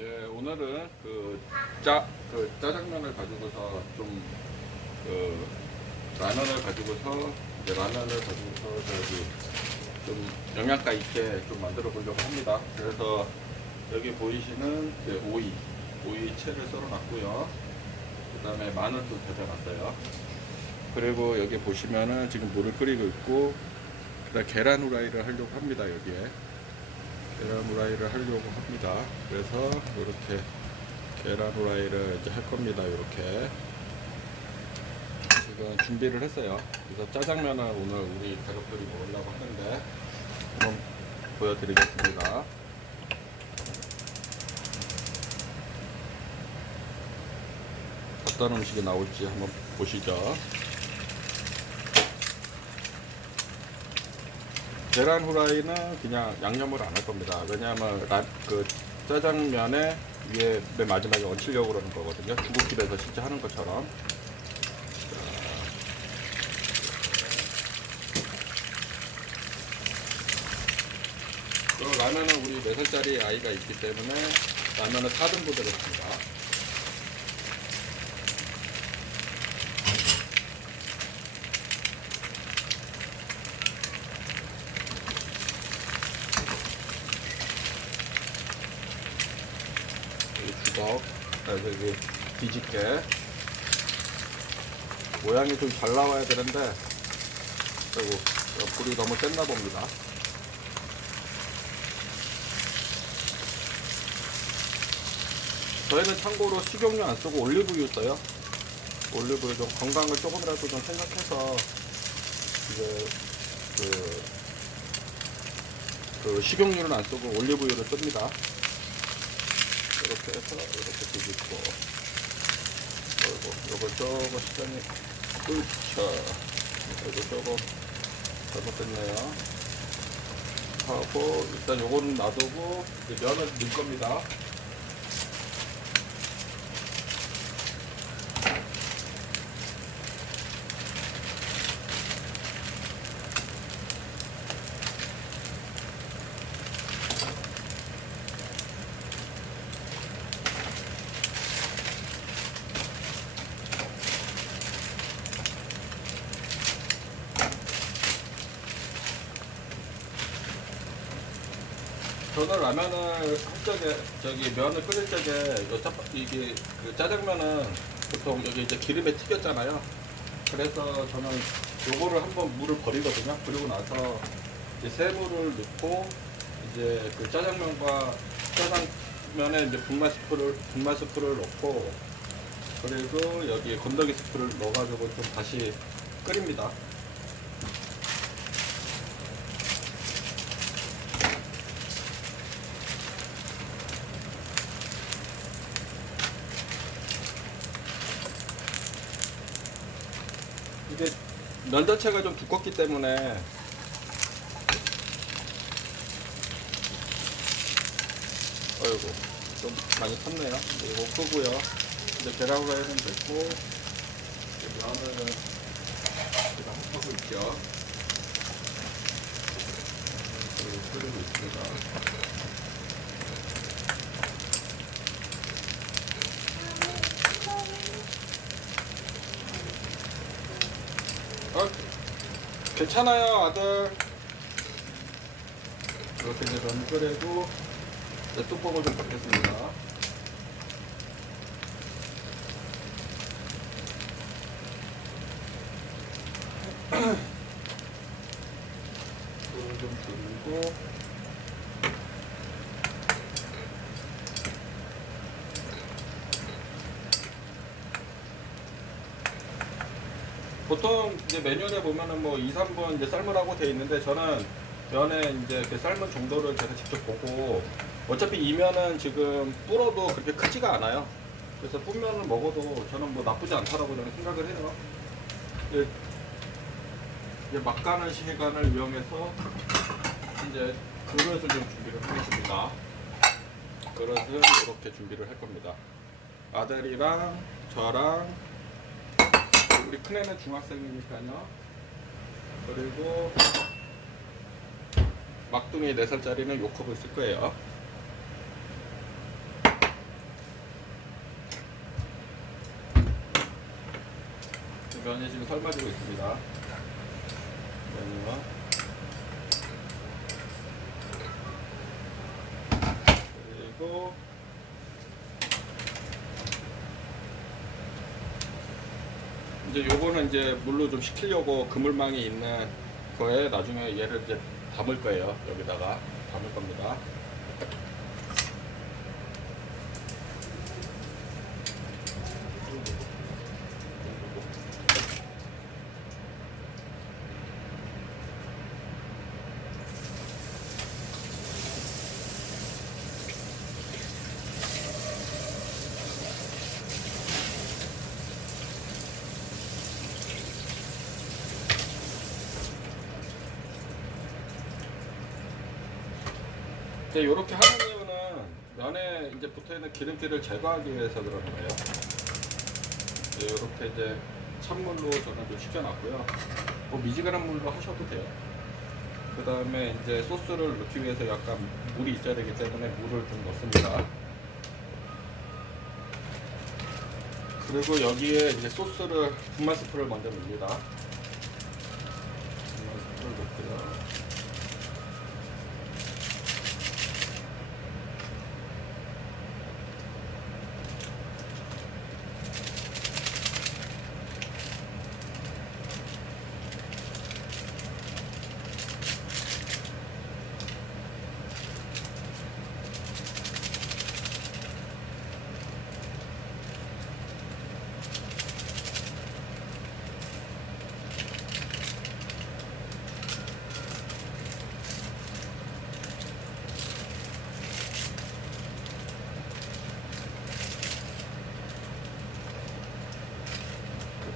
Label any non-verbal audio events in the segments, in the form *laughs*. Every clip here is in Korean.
예, 오늘은 그 짜, 그 짜장면을 가지고서 좀, 그, 라면을 가지고서, 이제 라면을 가지고서 좀 영양가 있게 좀 만들어 보려고 합니다. 그래서 여기 보이시는 이제 오이, 오이 채를 썰어 놨고요. 그 다음에 마늘도 데펴놨어요. 그리고 여기 보시면은 지금 물을 끓이고 있고, 그 다음 계란 후라이를 하려고 합니다, 여기에. 계란 후라이를 하려고 합니다. 그래서 이렇게 계란 후라이를 이제 할 겁니다. 이렇게 지금 준비를 했어요. 그래서 짜장면을 오늘 우리 가족들이 먹으려고 하는데 한번 보여드리겠습니다. 어떤 음식이 나올지 한번 보시죠. 계란 후라이는 그냥 양념을 안 할 겁니다. 왜냐하면 라, 그 짜장면에 위에 맨 마지막에 얹히려고 그러는 거거든요. 중국집에서 실제 하는 것처럼. 라면은 우리 4살짜리 아이가 있기 때문에 라면은 4등분 되겠습니다. 여기 주걱, 그래서 여기 뒤집게 모양이 좀 잘 나와야 되는데 그리고 불이 너무 셌나 봅니다. 저희는 참고로 식용유 안 쓰고 올리브유 써요. 올리브유 좀 건강을 조금이라도 좀 생각해서 이제 그, 그 식용유는 안 쓰고 올리브유를 씁니다. 이렇게 해서 이렇게 뒤집고 조금 시간이 그렇죠 이거 조금 잘못됐네요. 하고 일단 요거는 놔두고 이제 면을 넣을 겁니다 저는 라면을 할 적에 저기 면을 끓일 적에 여차 이게 그 짜장면은 보통 여기 이제 기름에 튀겼잖아요. 그래서 저는 요거를 한번 물을 버리거든요. 그리고 나서 이제 새물을 넣고 이제 그 짜장면과 짜장면에 이제 분말 스프를 분말 스프를 넣고 그리고 여기 건더기 스프를 넣어가지고 좀 다시 끓입니다. 이게 면 자체가 좀 두껍기 때문에. 어이구 좀 많이 탔네요. 이거 끄고요. 이제 계란 후라이는 됐고 면을 제가 하고 있죠. 그리고 끓이고 있습니다 괜찮아요, 아들. 이렇게 이제 면 끓이고, 이제 뚜껑을 좀 닫겠습니다. *clears throat* 불을 좀 들고, 보통 이제 메뉴에 보면은 뭐 2, 3분 이제 삶으라고 돼 있는데 저는 면에 이제 그 삶은 정도를 제가 직접 보고 어차피 이 면은 지금 불어도 그렇게 크지가 않아요. 그래서 뿐면을 먹어도 저는 뭐 나쁘지 않다라고 저는 생각을 해요. 이제, 막가는 시간을 이용해서 이제 그릇을 좀 준비를 하겠습니다. 그릇을 이렇게 준비를 할 겁니다. 아들이랑 저랑 우리 큰애는 중학생이니까요. 그리고 막둥이 4살짜리는 요컵을 쓸 거예요. 면이 지금 설마지고 있습니다. 면이요. 이제 요거는 이제 물로 좀 식히려고 그물망이 있는 거에 나중에 얘를 이제 담을 거예요. 여기다가 담을 겁니다. 근데 이렇게 하는 이유는 면에 이제 붙어 있는 기름기를 제거하기 위해서 그러는 거예요. 이렇게 이제 찬물로 저는 좀 식혀놨고요. 뭐 미지근한 물로 하셔도 돼요. 그 다음에 이제 소스를 넣기 위해서 약간 물이 있어야 되기 때문에 물을 좀 넣습니다. 그리고 여기에 이제 소스를 분말 스프를 먼저 넣습니다.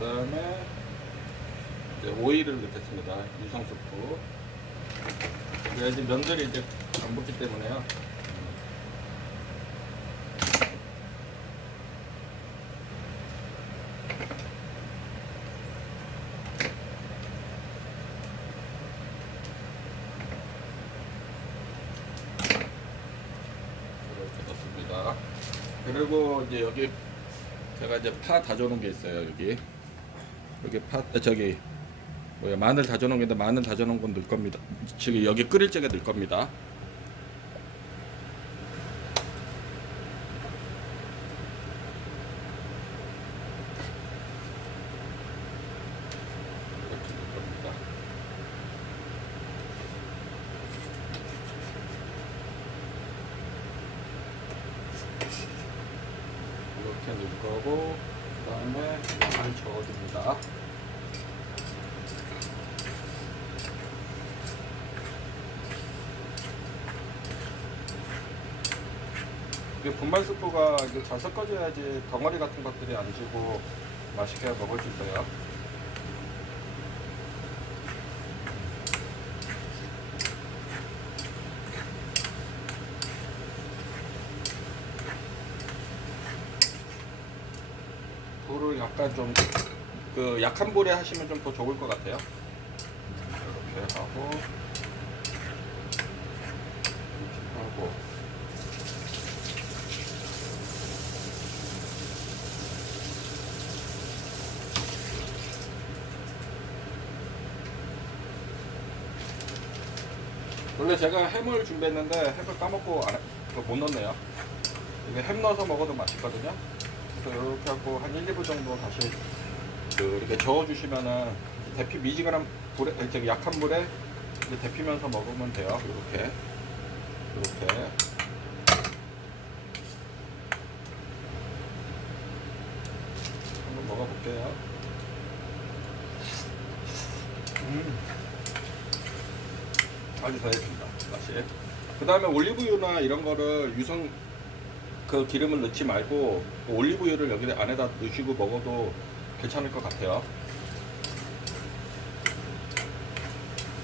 그 다음에 이제 오일을 넣겠습니다. 유성 스프. 그래야지 면들이 이제 안 붙기 때문에요. 그리고 이제 여기 제가 이제 파 다져놓은 게 있어요 여기 여기 파 아, 저기 마늘 다져놓은 게 마늘 다져놓은 건 넣을 겁니다. 지금 여기 끓일 적에 넣을 겁니다 이렇게 넣을 겁니다 이렇게 넣을 거고 그 다음에 양을 저어줍니다 이게 분말 스프가 이게 잘 섞어줘야지 덩어리 같은 것들이 안 지고 맛있게 먹을 수 있어요 불을 약간 좀 그 약한 불에 하시면 좀 더 좋을 것 같아요. 이렇게 하고 이렇게 하고 원래 제가 햄을 준비했는데 햄을 까먹고 안, 못 넣네요. 이게 햄 넣어서 먹어도 맛있거든요. 그래서 이렇게 하고 한 1, 2분 정도 다시 그 이렇게 저어주시면은 데피 미지근한 불에 저기 약한 불에 데피면서 먹으면 돼요. 이렇게 이렇게 한번 먹어볼게요. 음. 아주 잘했 습니다. 맛이. 그 다음에 올리브유나 이런 거를 유성 그 기름을 넣지 말고 그 올리브유를 여기 안에다 넣으시고 먹어도 괜찮을 것 같아요.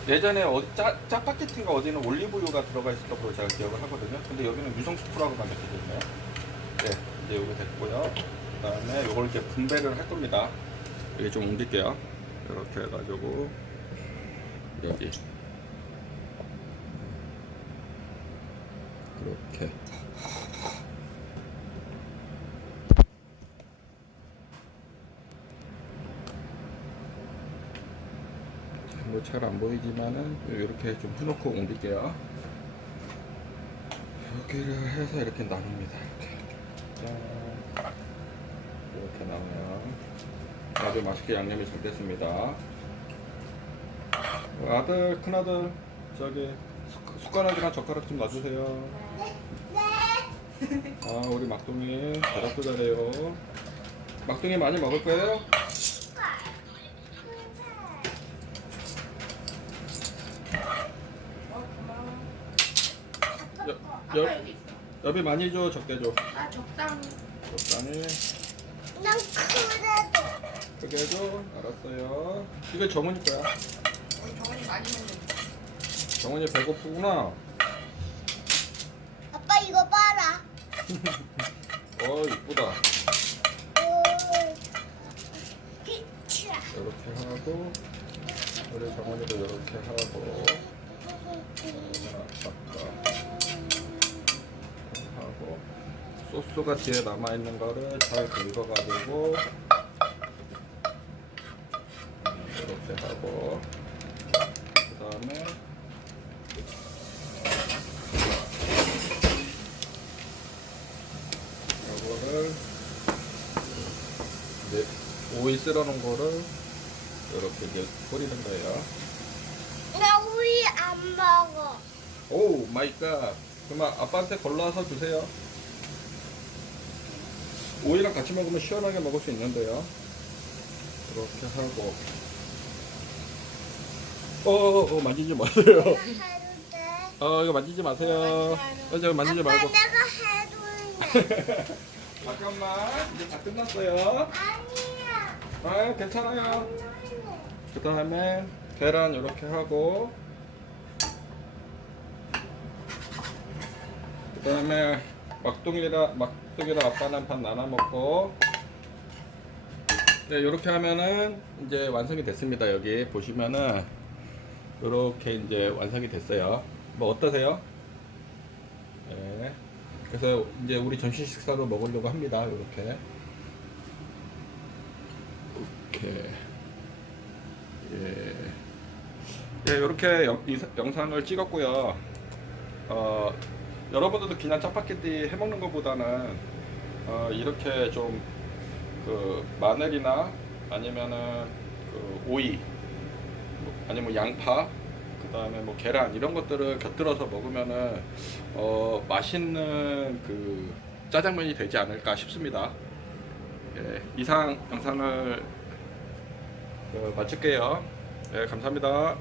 예전에 어디 짜, 짜파게티인가 어디는 올리브유가 들어가 있었던 걸로 제가 기억을 하거든요. 근데 여기는 유성 스프라고만 적혀있네요. 네, 이제 여기 됐고요. 그 다음에 이걸 이렇게 분배를 할 겁니다. 여기 좀 옮길게요. 이렇게 해가지고 여기 이렇게 잘안 보이지만은 이렇게 좀 해놓고 옮길게요. 여기를 해서 이렇게 나눕니다. 이렇게 짠. 이렇게 나오면 아주 맛있게 양념이 잘 됐습니다. 어, 아들, 큰 아들, 저기 숟- 숟가락이랑 젓가락 좀 놔주세요. 아, 우리 막둥이 대답도 잘해요. 막둥이 많이 먹을 거예요? 여, 여. 여비 많이 줘, 적게 줘. 아 적당히. 적당히 난 그래도 크게 줘. 알았어요. 이거 정훈이 거야. 우리 정원이 많이 먹는. 정훈이 배고프구나. 아빠 이거 봐라. *laughs* 어, 이쁘다. 이렇게 하고 우리 정훈이도 이렇게 하고 하고 소스가 뒤에 남아 있는 거를 잘 긁어가지고 이렇게 하고 그 다음에 이 거를 이제 오이 쓸어 놓은 거를 이렇게 이제 뿌리는 거예요. 나 우리 안 먹어. 오 마이 갓. 그러면 아빠한테 골라서 주세요. 오이랑 같이 먹으면 시원하게 먹을 수 있는데요. 이렇게 하고. 어, 어, 어 만지지 마세요. 어, 이거 만지지 마세요. 어, 저 만지지 아빠 말고. 내가 돼. *laughs* 잠깐만, 이제 다 끝났어요. 아니야. 아, 괜찮아요. 그 다음에 계란 이렇게 하고 그 다음에 막둥이랑 막둥이랑 아빠는 반 나눠 먹고 네 이렇게 하면은 이제 완성이 됐습니다 여기 보시면은 이렇게 이제 완성이 됐어요 뭐 어떠세요? 네 그래서 이제 우리 점심 식사로 먹으려고 합니다 이렇게 이렇게 예. 예, 이렇게 영, 이, 영상을 찍었고요. 어, 여러분들도 그냥 짜파게티 해먹는 것보다는 어, 이렇게 좀 그 마늘이나 아니면은 그 오이 뭐 아니면 양파 그 다음에 뭐 계란 이런 것들을 곁들여서 먹으면은 어, 맛있는 그 짜장면이 되지 않을까 싶습니다. 예, 이상 영상을 어, 마칠게요. 네, 감사합니다.